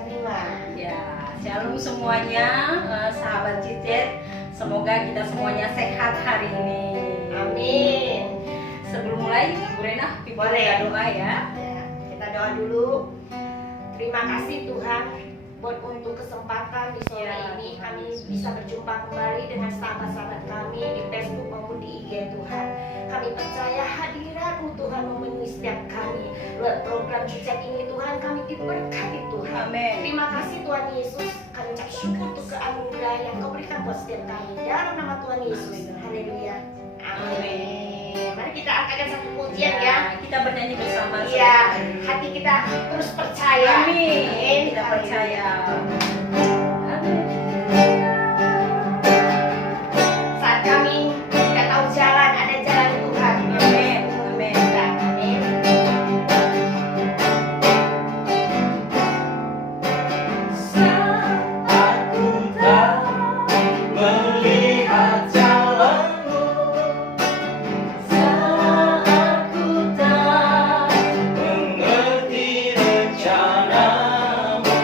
terima. Ya, shalom semuanya, sahabat Cicet. Semoga kita semuanya sehat hari ini. Amin. Sebelum mulai, Bu Rena, Boleh. doa ya. Ya, kita doa dulu. Terima kasih Tuhan buat untuk kesempatan di sore Ya, ini Tuhan kami Yesus. bisa berjumpa kembali dengan sahabat-sahabat kami di Facebook maupun di IG Tuhan. Kami percaya hadirat-Mu Tuhan memenuhi setiap kami. Lewat program Cicet ini Tuhan kami diberkati Tuhan. Amin. Terima kasih Tuhan Yesus. Kami ucap syukur untuk keanugerah yang Kau berikan buat setiap kami. Dalam nama Tuhan Yesus. Amin. Haleluya. Amin. Amin. Mari kita angkatkan satu pujian ya. Kita bernyanyi bersama. Iya, hati kita terus percaya. Amin. Kita percaya. Amin. Saat kami tidak tahu jalan, ada jalan Tuhan. Amin. Amin. Amin. Saat ku tak melihat jalanmu, saat ku tak mengerti rencanamu,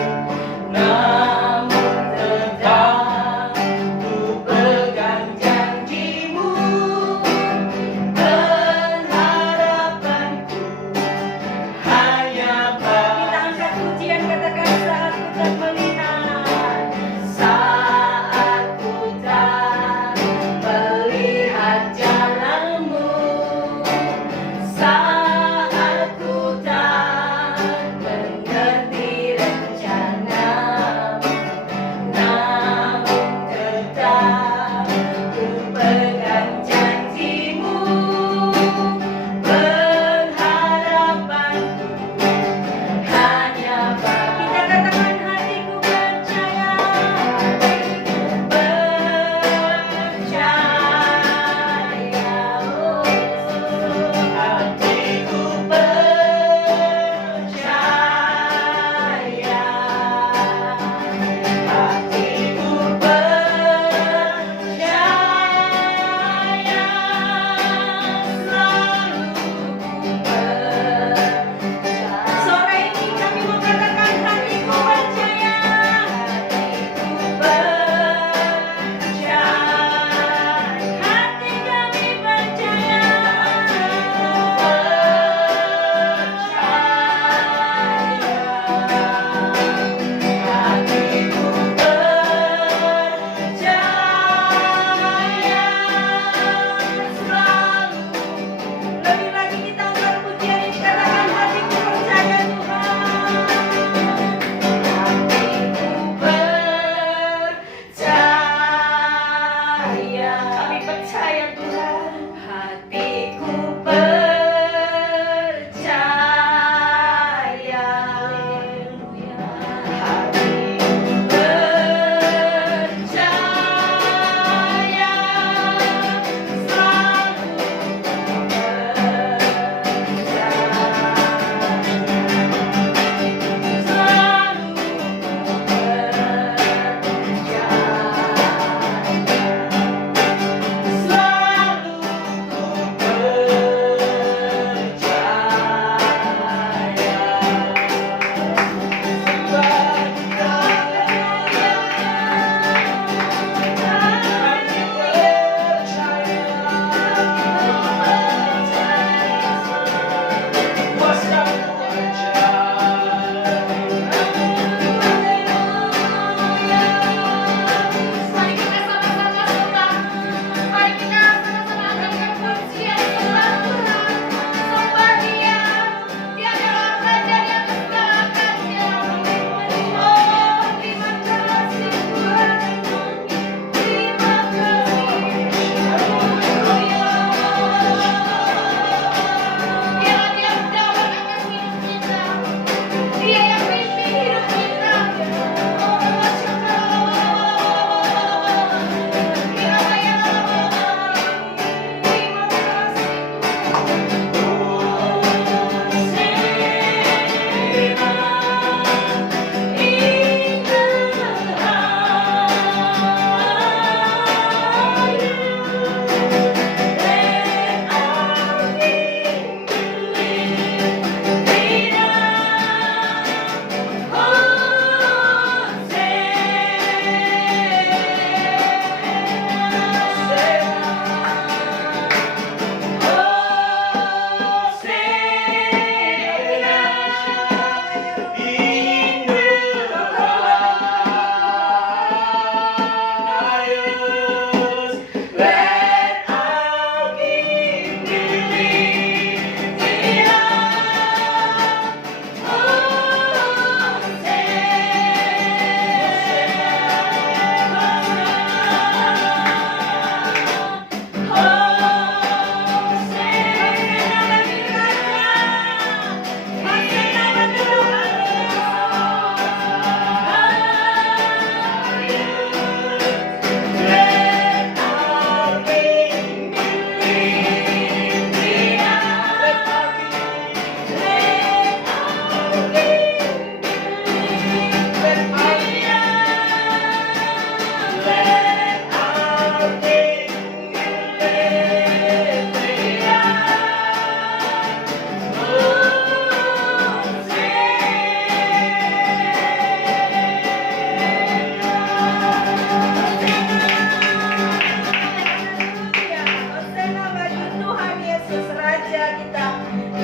namun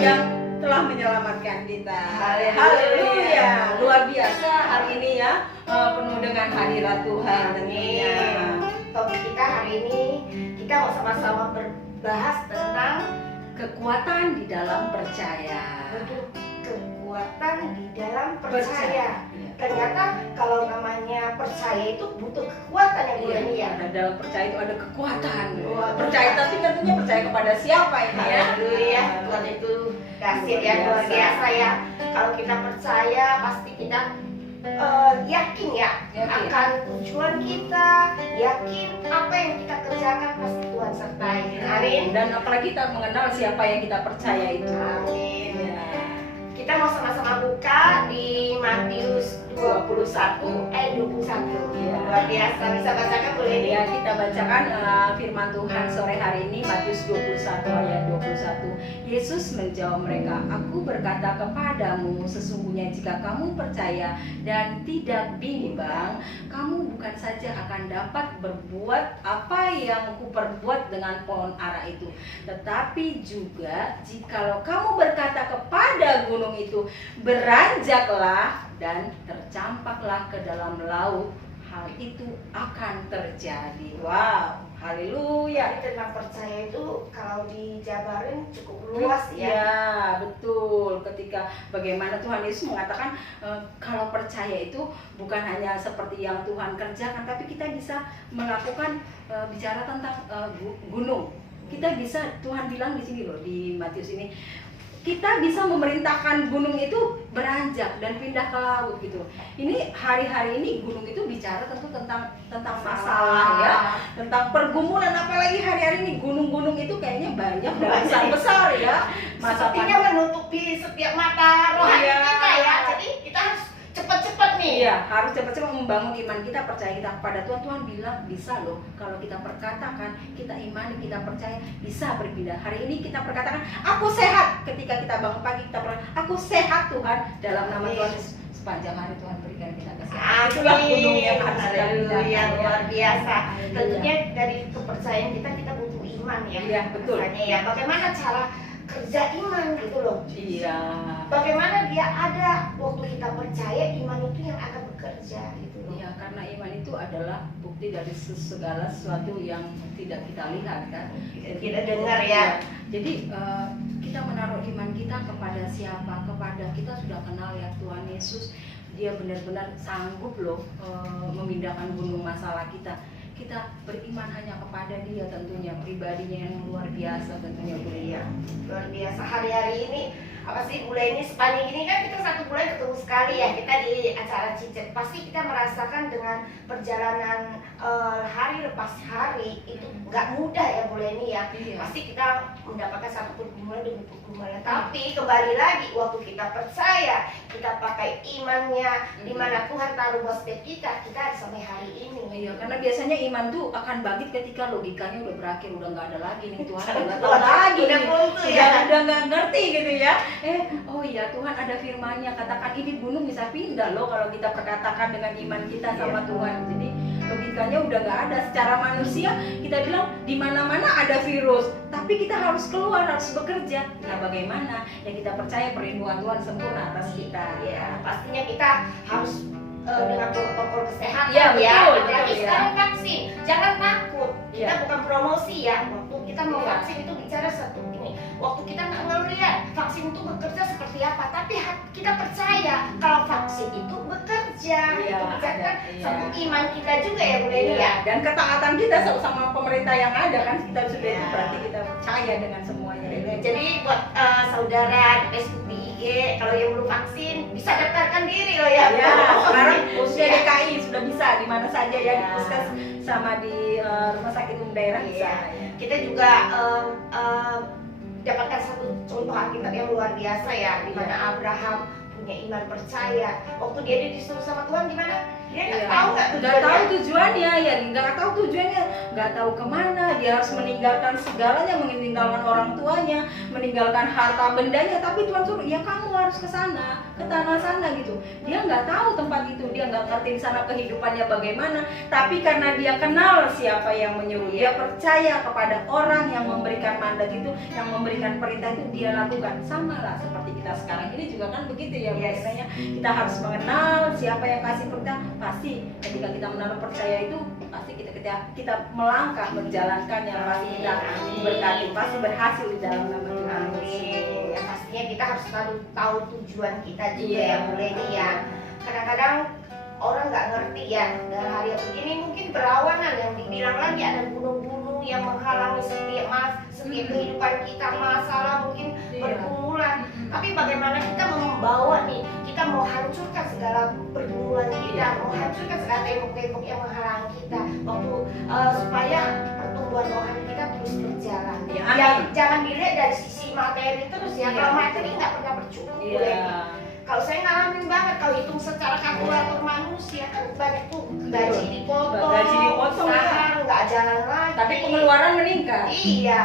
yang telah menyelamatkan kita. Haleluya. Haleluya. Luar biasa hari ini ya, penuh dengan hadirat Tuhan tentunya. Topik kita hari ini, kita mau sama-sama berbahas tentang Kekuatan di dalam percaya. kekuatan di dalam percaya. Iya. Ternyata kalau namanya percaya itu butuh kekuatan yang Iya, ini ya. ada dalam percaya itu ada kekuatan. Wah, Percaya tapi tentunya percaya kepada siapa ini ya? Haleluya, Tuhan itu kasih ya luar biasa ya. Kalau kita percaya pasti kita yakin ya Yakin. akan tujuan kita, yakin apa yang kita kerjakan pasti Tuhan sertai. Amin. Dan apalagi kita mengenal siapa yang kita percaya itu. Amin. Ya. Kita mau sama-sama buka di Matius 21 ayat 21. Iya. Luar biasa, bisa bacakan boleh nih? Ya, kita bacakan firman Tuhan sore hari ini, Matius 21 ayat 21. Yesus menjawab mereka, "Aku berkata kepadamu, sesungguhnya jika kamu percaya dan tidak bimbang, kamu bukan saja akan dapat berbuat apa yang kuperbuat dengan pohon ara itu, tetapi juga jikalau kamu berkata kepada gunung itu, beranjaklah dan tercampaklah ke dalam laut, hal itu akan terjadi." Wow, haleluya. Jadi tentang percaya itu kalau dijabarin cukup luas ya. Ya, betul. Ketika bagaimana Tuhan Yesus mengatakan kalau percaya itu bukan hanya seperti yang Tuhan kerjakan, tapi kita bisa melakukan bicara tentang gunung. Kita bisa, Tuhan bilang di sini loh, di Matius ini, kita bisa memerintahkan gunung itu beranjak dan pindah ke laut gitu. Ini hari-hari ini gunung itu bicara tentu tentang masalah ya, tentang pergumulan, apalagi hari-hari ini gunung-gunung itu kayaknya banyak dan besar ya. Sepertinya menutupi setiap mata rohani Iya. kita ya. Jadi kita harus cepat-cepat nih. Iya, harus cepat-cepat membangun iman kita, percaya kita kepada Tuhan. Tuhan bilang bisa loh, kalau kita perkatakan, kita imani, kita percaya, bisa berpindah. Hari ini kita perkatakan, aku sehat. Ketika kita bangun pagi, kita berkata, aku sehat Tuhan. Dalam nama Tuhan Yesus, sepanjang hari Tuhan berikan kita kesehatan. Itulah gunung yang harus kita Haleluya, pindahkan, ya. luar biasa. Haleluya. Tentunya dari kepercayaan kita butuh iman ya. Iya, betul. Rasanya ya. Bagaimana cara kerja iman gitu loh. Iya. Bagaimana dia ada waktu kita percaya, iman itu yang akan bekerja gitu loh. Iya, karena iman itu adalah bukti dari segala sesuatu yang tidak kita lihat kan. Kita dengar ya. Jadi kita menaruh iman kita kepada siapa? Kepada kita sudah kenal ya Tuhan Yesus. Dia benar-benar sanggup loh memindahkan gunung masalah kita. Kita beriman hanya kepada Dia tentunya, pribadinya yang luar biasa tentunya. Iya, luar biasa. Hari-hari ini apa sih, bulan ini sepanjang ini kan kita satu bulan ketemu sekali ya, kita di acara Cicet. Pasti kita merasakan dengan perjalanan hari lepas hari itu nggak mudah ya bulan ini ya. Iya. Pasti kita mendapatkan satu pergumulan demi pergumulan. Tapi kembali lagi waktu kita percaya, kita pakai imannya, di mana Tuhan taruh buat setiap kita ada sampai hari ini. Iya, karena biasanya iman tuh akan bangkit ketika logikanya udah berakhir, udah nggak ada lagi nih, Tuhan udah nggak tahu lagi Udah nih. buntu ya. Udah nggak ngerti gitu ya. Oh iya, Tuhan ada firman-Nya, katakan ini gunung bisa pindah loh kalau kita perkatakan dengan iman kita sama Tuhan. Jadi logikanya udah nggak ada. Secara manusia kita bilang di mana-mana ada virus, tapi kita harus keluar, harus bekerja. Nah, bagaimana? Ya kita percaya perlindungan Tuhan sempurna atas kita. Ya, pastinya kita harus dengan protokol kesehatan Iya, betul, ya. betul, Apalagi ya. sekarang vaksin, jangan takut. Kita Iya. bukan promosi ya. Waktu kita mau Iya. vaksin itu bicara satu ini. Waktu kita nggak ngelihat vaksin itu bekerja seperti apa, tapi kita percaya kalau vaksin itu bekerja. Iya, Itu bicara ada, iya. satu iman kita juga ya, Bu Leni ya. Iya, dan ketaatan kita sama pemerintah yang ada kan, kita sudah itu Iya. berarti kita percaya dengan semuanya. Jadi buat saudara di Facebook, di IG, kalau yang belum vaksin bisa daftarkan diri loh ya. Ya, sekarang usia Iya. DKI sudah bisa di mana saja ya, di Iya. puskes sama di rumah sakit umum daerah bisa. Iya. Kita juga dapatkan satu contoh Alkitab yang luar biasa ya, di mana Abraham punya iman percaya. Waktu dia disuruh sama Tuhan gimana? Dia nggak Iya. tahu Nggak tahu tujuannya, ya nggak tahu tujuannya, nggak tahu kemana dia harus meninggalkan segalanya, meninggalkan orang tuanya, meninggalkan harta bendanya, tapi Tuhan suruh ya kamu harus ke sana, ke tanah sana gitu. Dia nggak tahu tempat itu, dia nggak ngerti di sana kehidupannya bagaimana, tapi karena dia kenal siapa yang menyuruh, dia percaya kepada orang yang memberikan mandat itu, yang memberikan perintah itu, dia lakukan. Sama lah seperti kita sekarang ini juga kan begitu ya, Yes. makanya kita harus mengenal siapa yang kasih perintah. Pasti ketika kita menaruh percaya itu, pasti kita melangkah menjalankan yang pasti kita berkati, pasti berhasil di dalam nama Tuhan Yesus. Amin. Ya pastinya kita harus selalu tahu tujuan kita juga Iya. ya Bu Leni ya. Kadang-kadang orang nggak ngerti ya, dalam hari yang begini mungkin berlawanan, yang dibilang lagi ada gunung-gunung yang menghalangi setiap kehidupan kita, masalah mungkin Iya. pergumulan. Tapi bagaimana kita membawa nih, kita mau hancurkan segala pergumulan kita, mau hancurkan segala tembok-tembok yang menghalangi kita, supaya pertumbuhan rohani kita terus berjalan. Ya, Ya, amin. jangan dilihat dari sisi materi terus ya. Iya. Kalau materi nggak pernah bercukup. Bu Leni. Iya. Kalau saya ngalamin banget, kalau hitung secara kalkulator manusia kan banyak tuh gaji dipotong, Gaji dipotong, usaha nggak jalan lagi. Tapi pengeluaran meningkat. Iya,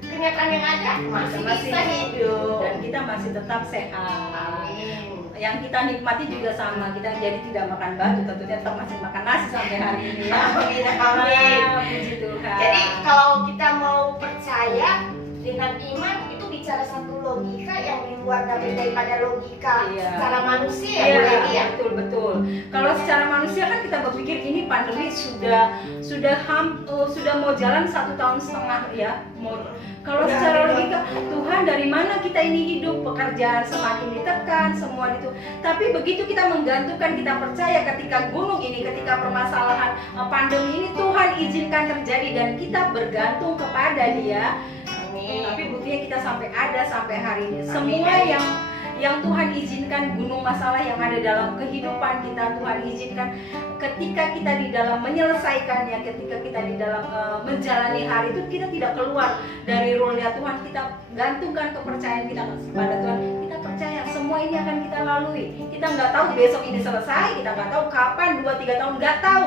kenyataan yang ada masih bisa hidup. Dan kita masih tetap sehat. Amin. Yang kita nikmati juga sama, kita jadi tidak makan batu, tentunya tetap masih makan nasi sampai hari ini ya. Amin, amin. Puji Tuhan. Jadi kalau kita mau percaya dengan iman itu bicara satu logika yang di luar daripada logika Iya. secara manusia ya, Iya, Bu Leni ya. betul. Kalau secara manusia kan kita berpikir ini pandemi sudah mau jalan 1,5 tahun ya. Kalau Udah secara ada. logika, Tuhan dari mana kita ini hidup, pekerjaan semakin ditekan, semua itu. Tapi begitu kita menggantungkan, kita percaya ketika gunung ini, ketika permasalahan pandemi ini Tuhan izinkan terjadi dan kita bergantung kepada Dia. Amin. Tapi buktinya kita sampai ada sampai hari ini. Amin. Semua yang Tuhan izinkan, gunung masalah yang ada dalam kehidupan kita, Tuhan izinkan ketika kita di dalam menyelesaikannya, ketika kita di dalam menjalani hari itu, kita tidak keluar dari rule-nya Tuhan. Kita gantungkan kepercayaan kita kepada Tuhan. Kita percaya semua ini akan kita lalui. Kita nggak tahu besok ini selesai, kita nggak tahu kapan, 2-3 tahun, nggak tahu.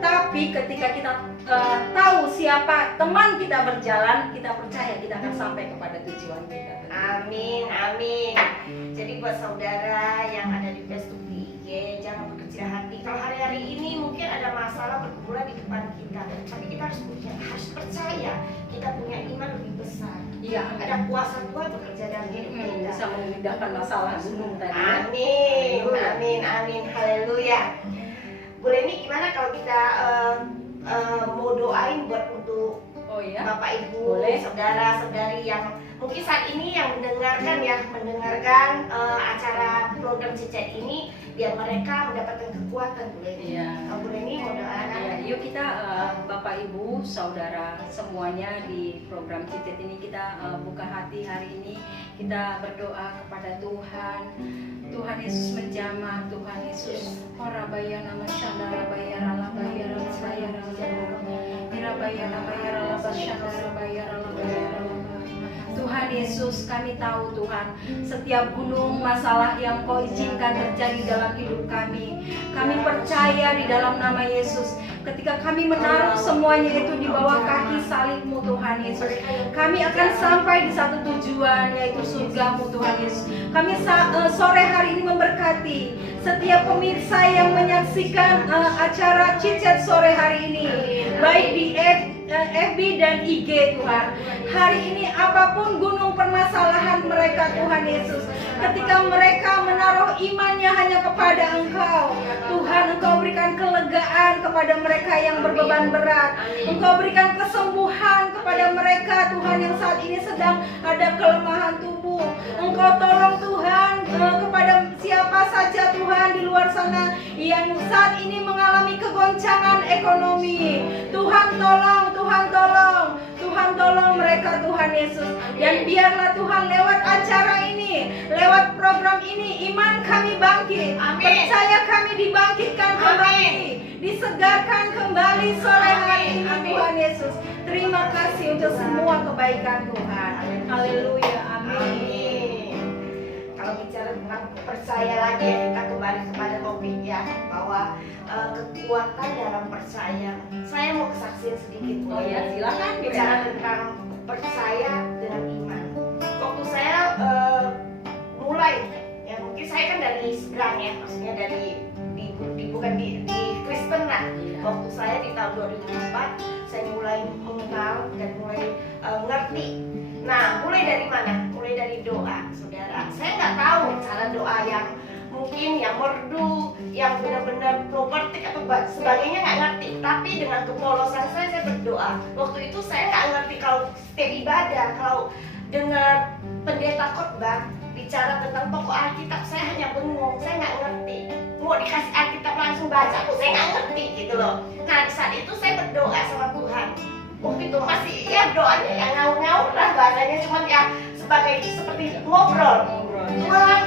Tapi ketika kita tahu siapa teman kita berjalan, kita percaya kita akan sampai kepada tujuan kita. Amin, amin. Jadi buat saudara yang ada di Facebook, di IG, jangan berkecil hati. Kalau hari-hari ini mungkin ada masalah pergumulan di depan kita, tapi kita harus percaya kita punya iman lebih besar. Iya, Ada kuasa Tuhan bekerja dalam hidup kita. bisa memindahkan masalah gunung tadi. Amin, amin, amin, haleluya. Bu Leni, gimana kalau kita mau doain buat untuk Oh iya. Bapak Ibu, Boleh. saudara-saudari yang mungkin saat ini yang mendengarkan acara program Cicet ini, biar mereka mendapatkan kekuatan, Bu Leni. Iya. Bu Leni mau doakan? Ya, yuk kita Bapak Ibu, saudara semuanya di program Cicet ini kita buka hati hari ini, kita berdoa kepada Tuhan. Tuhan Yesus menjamah, Tuhan Yesus. Orabaya nama Syandara Bayara Labayara Labayara Irabaya Labayara Labasyandara Bayara Labayara. Tuhan Yesus, kami tahu Tuhan, setiap gunung masalah yang Kau izinkan terjadi dalam hidup kami, kami percaya di dalam nama Yesus, ketika kami menaruh semuanya itu di bawah kaki salib-Mu Tuhan Yesus, kami akan sampai di satu tujuan, yaitu surga-Mu Tuhan Yesus. Kami sore hari ini memberkati setiap pemirsa yang menyaksikan acara Cicet sore hari ini, baik di FB dan IG Tuhan. Hari ini apapun gunung permasalahan mereka Tuhan Yesus, ketika mereka menaruh imannya hanya kepada Engkau, Tuhan, Engkau berikan kelegaan kepada mereka yang berbeban berat. Engkau berikan kesembuhan kepada mereka Tuhan yang saat ini sedang ada kelemahan tubuh. Engkau tolong Tuhan kepada siapa saja Tuhan di luar sana yang saat ini mengalami kegoncangan ekonomi. Tuhan tolong, Tuhan tolong, Tuhan tolong mereka Tuhan Yesus. Dan biarlah Tuhan lewat acara ini, lewat program ini, iman kami bangkit. Amin. Percaya kami dibangkitkan kembali, disegarkan kembali sore hari ini Tuhan Yesus. Terima kasih untuk semua kebaikan Tuhan. Haleluya, amin. Amin. Kalau bicara tentang percaya lagi ya, kita kembali kepada topiknya bahwa kekuatan dalam percaya. Saya mau kesaksian sedikit. Oh ya, silakan Bicara tentang percaya dengan iman. Waktu saya mulai, ya mungkin saya kan dari seberang ya, maksudnya bukan di Kristen lah. Waktu saya di tahun 2004, saya mulai mengenal dan mulai ngerti. Nah, mulai dari mana? Mulai dari doa, saudara. Saya nggak tahu cara doa yang mungkin yang merdu, yang benar-benar propertik atau sebagainya, nggak ngerti. Tapi dengan kepolosan saya berdoa. Waktu itu saya nggak ngerti kalau setiap ibadah, kalau dengar pendeta khotbah bicara tentang pokok Alkitab, saya hanya bengong, saya nggak ngerti. Mau dikasih Alkitab langsung baca, saya nggak ngerti gitu loh. Nah, di saat itu saya berdoa sama Tuhan. Waktu itu masih ya doanya yang ngawur-ngawur lah bahasanya, cuman ya seperti ngobrol. Tuhan,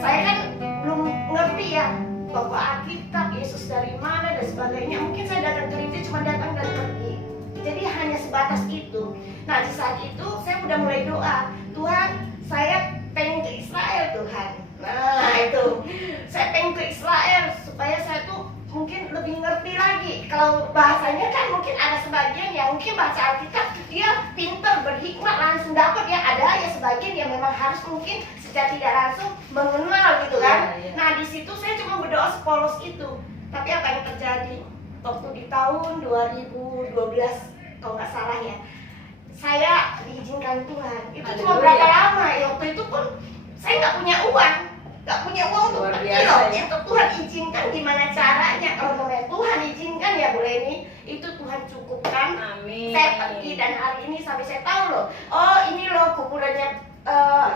saya kan belum ngerti ya pokok Alkitab, Yesus dari mana dan sebagainya. Mungkin saya datang ke gereja cuma datang dan pergi. Jadi hanya sebatas itu. Nah, di saat itu saya udah mulai doa, Tuhan, saya pengen ke Israel Tuhan. Nah itu, saya pengen ke Israel supaya saya tuh mungkin lebih ngerti lagi. Kalau bahasanya kan mungkin ada sebagian yang mungkin baca Alkitab dia pinter, berhikmat, langsung dapat ya. Ada ya sebagian yang memang harus mungkin secara tidak langsung mengenal gitu kan. Nah di situ saya cuma berdoa sepolos itu. Tapi apa yang terjadi? Waktu di tahun 2012 kalau nggak salah ya, saya diizinkan Tuhan. Itu cuma berapa lama ya, waktu itu pun saya nggak punya uang untuk pergi loh. Itu Tuhan izinkan, gimana caranya? Kalau namanya Tuhan izinkan ya Bu Leni, itu Tuhan cukupkan. Amin. Saya pergi dan hari ini sampai saya tahu loh, oh ini loh kuburannya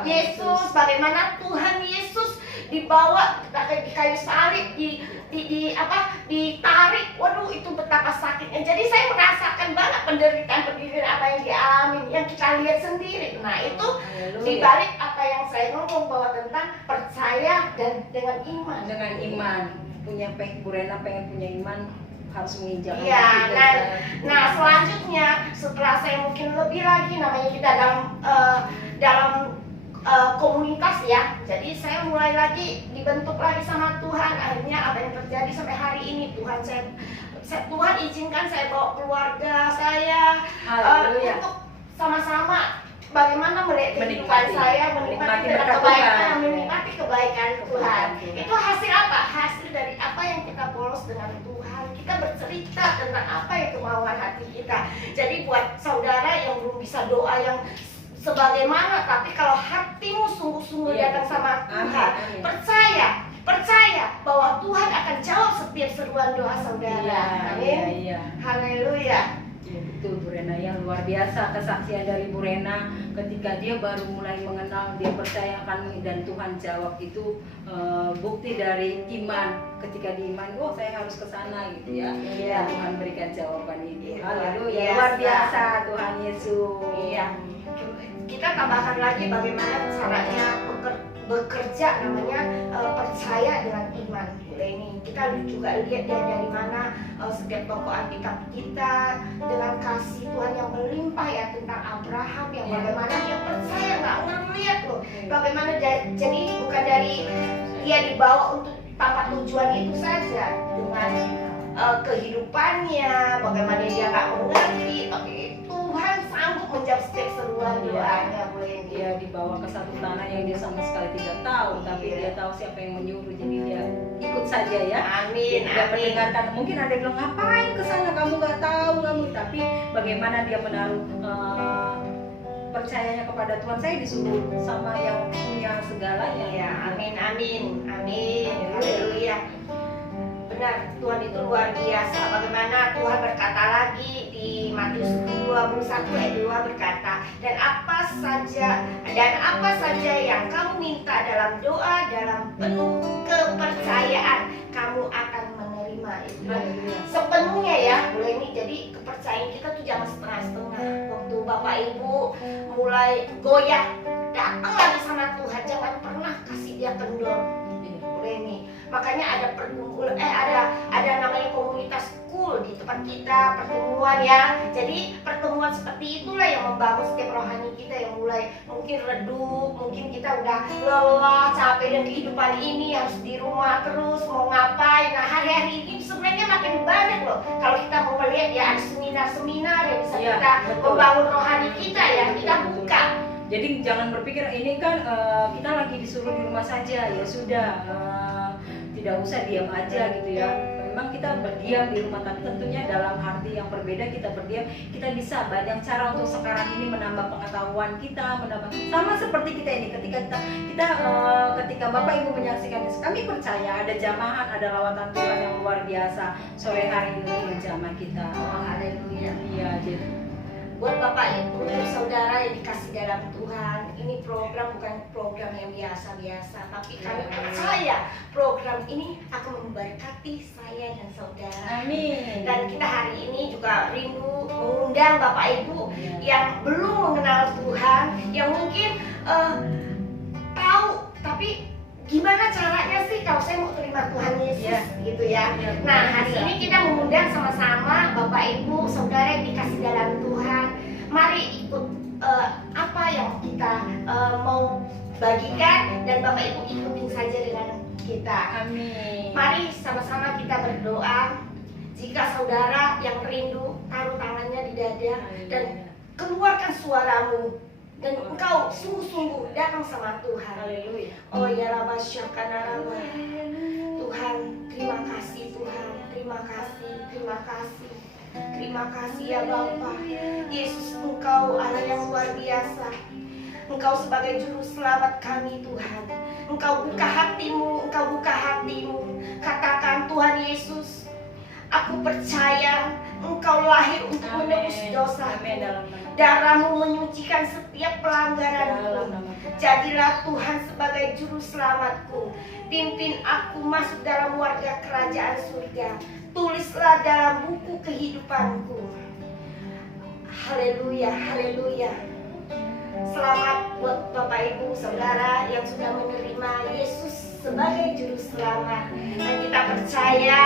Yesus, bagaimana Tuhan Yesus dibawa di kayu salib, ditarik, waduh itu betapa sakitnya. Jadi saya merasakan banget penderitaan apa yang dialami, yang kita lihat sendiri. Nah itu dibalik apa yang saya ngomong bahwa tentang percaya dan dengan iman. Dengan iman, Bu Rena pengen punya iman harus menginjak. Iya, nah selanjutnya setelah saya mungkin lebih lagi, namanya kita dalam komunitas ya, jadi saya mulai lagi dibentuk lagi sama Tuhan. Akhirnya apa yang terjadi sampai hari ini, Tuhan izinkan saya bawa keluarga saya untuk sama-sama bagaimana melihat kehidupan saya, menikmati kebaikan Tuhan. Itu hasil apa? Hasil dari apa yang kita polos dengan Tuhan. Kita bercerita tentang apa yang kemauan hati kita. Jadi buat saudara yang belum bisa doa yang sebagaimana, tapi kalau hatimu sungguh-sungguh datang sama Tuhan, percaya bahwa Tuhan akan jawab setiap seruan doa saudara. Amin. Haleluya. Betul Bu Rena, yang luar biasa kesaksian dari Bu Rena ketika dia baru mulai mengenal, dia percayakan dan Tuhan jawab. Itu bukti dari iman. Ketika diiman, oh saya harus ke sana gitu ya. Dan Tuhan berikan jawaban itu. Haleluya, luar biasa Tuhan Yesus. Iya. Kita tambahkan lagi bagaimana caranya bekerja, namanya percaya dengan iman. Ini kita juga lihat dari mana setiap tokoh Alkitab kita dengan kasih Tuhan yang melimpah ya, tentang Abraham yang bagaimana dia percaya, nggak ngeliat loh bagaimana jadi bukan dari dia dibawa untuk tanpa tujuan itu saja, dengan kehidupannya bagaimana dia nggak mengerti, tapi Tuhan sanggup menjawab setiap seruan doanya. Dia dibawa ke satu tanah yang dia sama sekali tidak tahu, tapi dia tahu siapa yang menyuruh, jadi dia ikut saja ya. Amin. Dia mendengarkan. Mungkin ada yang bilang ngapain ke sana, kamu nggak tahu kamu, tapi bagaimana dia menaruh percayanya kepada Tuhan. Saya disuruh sama yang punya segalanya. Ya, amin. Haleluya. Benar, Tuhan itu luar biasa. Bagaimana Tuhan berkata lagi di Matius 21 ayat 2 berkata, dan apa saja yang kamu minta dalam doa dalam penuh kepercayaan, kamu akan menerima itu sepenuhnya ya. Boleh nih, jadi kepercayaan kita tuh jangan setengah-setengah. Waktu Bapak Ibu mulai goyah, datang lagi sama Tuhan, jangan pernah kasih dia kendor. Boleh nih. Makanya ada ada namanya komunitas cool di tempat kita, pertemuan ya. Jadi pertemuan seperti itulah yang membangun setiap rohani kita yang mulai mulai mungkin redup, mungkin kita udah lelah, capek dengan kehidupan ini, harus di rumah terus, mau ngapain. Nah hari-hari ini sebenarnya makin banyak loh. Kalau kita mau melihat ya ada seminar-seminar yang bisa Iya, kita betul. membangun rohani kita ya, kita Betul, buka. Jadi jangan berpikir ini kan kita lagi disuruh di rumah saja, ya sudah, tidak usah diam aja gitu ya. Memang kita berdiam di rumah, tapi tentunya dalam arti yang berbeda. Kita berdiam, kita bisa banyak cara untuk sekarang ini menambah pengetahuan kita, menambah sama seperti kita ini. Ketika Bapak Ibu menyaksikan ini, kami percaya ada jamahan, ada lawatan Tuhan yang luar biasa sore hari ini untuk menjamah kita. Oh, haleluya. Iya, jadi Buat Bapak Ibu, saudara yang dikasih dalam Tuhan, ini program bukan program yang biasa-biasa, tapi kami percaya program ini akan memberkati saya dan saudara. amin. Dan kita hari ini juga rindu mengundang Bapak Ibu yang belum mengenal Tuhan, yang mungkin tahu, tapi gimana caranya sih kalau saya mau terima Tuhan Yesus, Ya. gitu ya. Ya, Nah bisa. hari ini kita mengundang sama-sama Bapak Ibu, saudara yang dikasih dalam Tuhan. Mari ikut apa yang kita mau bagikan, dan Bapak Ibu ikutin saja dengan kita. Amin. Mari sama-sama kita berdoa. Jika saudara yang rindu, taruh tangannya di dada dan keluarkan suaramu, dan engkau sungguh-sungguh datang sama Tuhan. Haleluya. Oh ya Rabba Syakana Rabba. Tuhan, terima kasih Tuhan, terima kasih, terima kasih. Terima kasih ya Bapa. Yesus, Engkau Allah yang luar biasa. Engkau sebagai juru selamat kami Tuhan. Engkau buka hatimu, Engkau buka hatimu. Katakan Tuhan Yesus, aku percaya Engkau lahir untuk menebus dosa. Amin. Dalam nama Darahmu menyucikan setiap pelanggaranku. dalam nama Jadilah Tuhan sebagai juru selamatku. Pimpin aku masuk dalam warga kerajaan surga. Tulislah dalam buku kehidupanku. Haleluya, haleluya. Selamat buat Bapak Ibu Saudara yang sudah menerima Yesus sebagai juru selamat. Dan kita percaya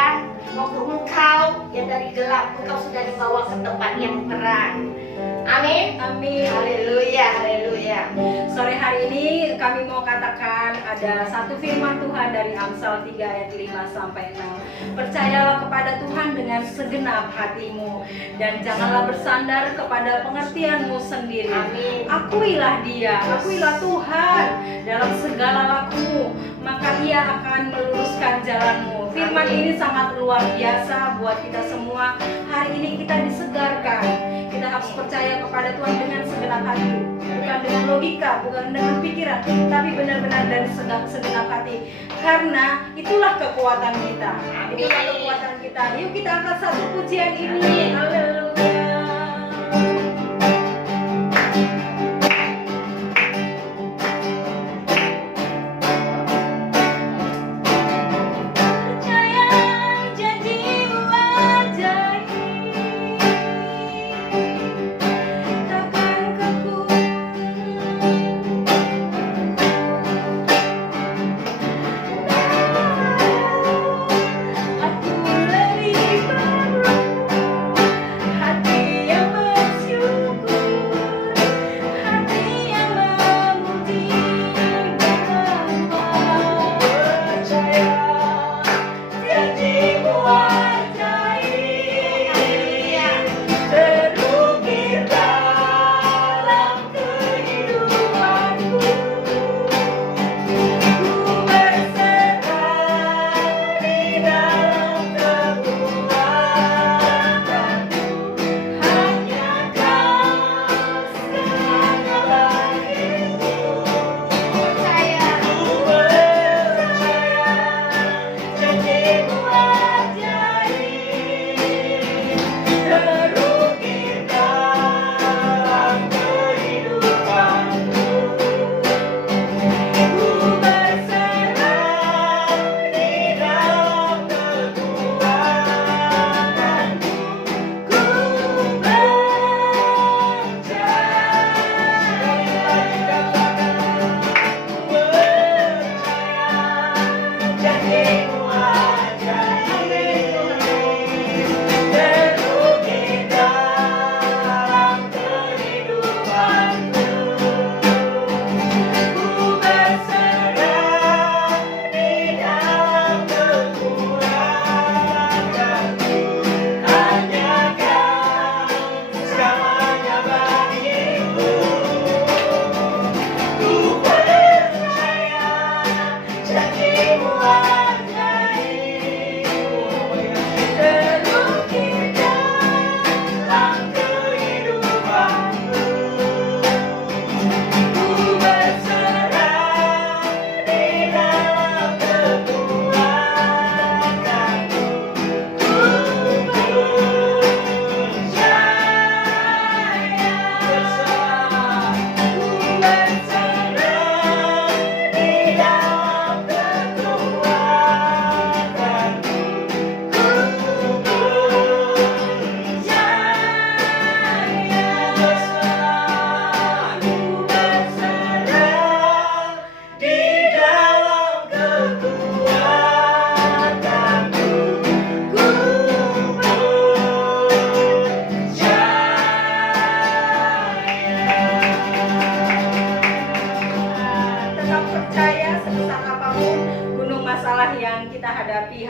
waktu engkau yang dari gelap, engkau sudah dibawa ke tempat yang terang. Amin. Amin. Haleluya, haleluya. Sore hari ini kami mau katakan ada satu firman Tuhan dari Amsal 3 ayat 5 sampai 6. Percayalah kepada Tuhan dengan segenap hatimu dan janganlah bersandar kepada pengertianmu sendiri. Amin. Akuilah Dia, akuilah Tuhan dalam segala lakumu, maka Ia akan meluruskan jalanmu. Firman ini sangat luar biasa buat kita semua. Hari ini kita disegarkan. Kita harus percaya kepada Tuhan dengan segenap hati, bukan dengan logika, bukan dengan pikiran, tapi benar-benar dari segenap hati. Karena itulah kekuatan kita. Itulah kekuatan kita. Yuk kita angkat satu pujian ini. Haleluya. Percaya janji-Mu ajaib, takkan kaku. Aku lebih perlu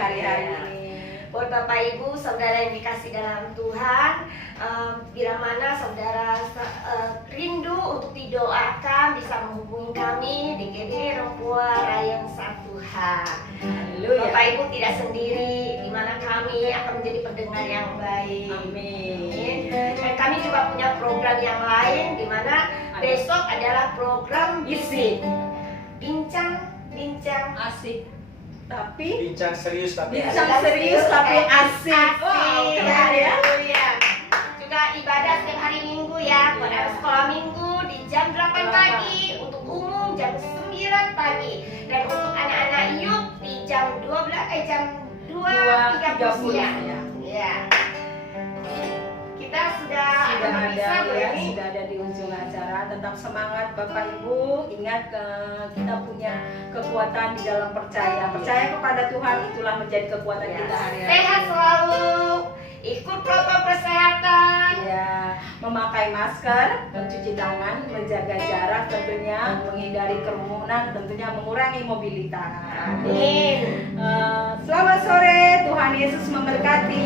hari-hari ini. Buat Bapak Ibu, saudara yang dikasih dalam Tuhan, bila mana saudara rindu untuk didoakan, bisa menghubungi kami di GD Rompua Rayang 1H. Haleluya. Bapak Ibu tidak sendiri, di mana kami akan menjadi pendengar yang baik. Amin. Dan kami juga punya program yang lain, di mana besok adalah program Bisik. bincang Asik. Tapi Bincang serius tapi bincang serius tapi asik. Wow, keren ya. Haleluya. Juga ibadah setiap hari Minggu ya. Pada sekolah Minggu di jam 8 pagi, untuk umum jam 9 pagi, dan untuk anak-anak youth di jam 2:30 siang. Ya. Kita sudah bisa sudah ada di ujung acara. Tetap semangat Bapak Ibu. Ingat kita punya kekuatan di dalam percaya. Percaya kepada Tuhan, itulah menjadi kekuatan kita hari-hari. Sehat selalu. Ikut protokol kesehatan. Ya, memakai masker, mencuci tangan, menjaga jarak tentunya, menghindari kerumunan, tentunya mengurangi mobilitas. Amin. Selamat sore, Tuhan Yesus memberkati.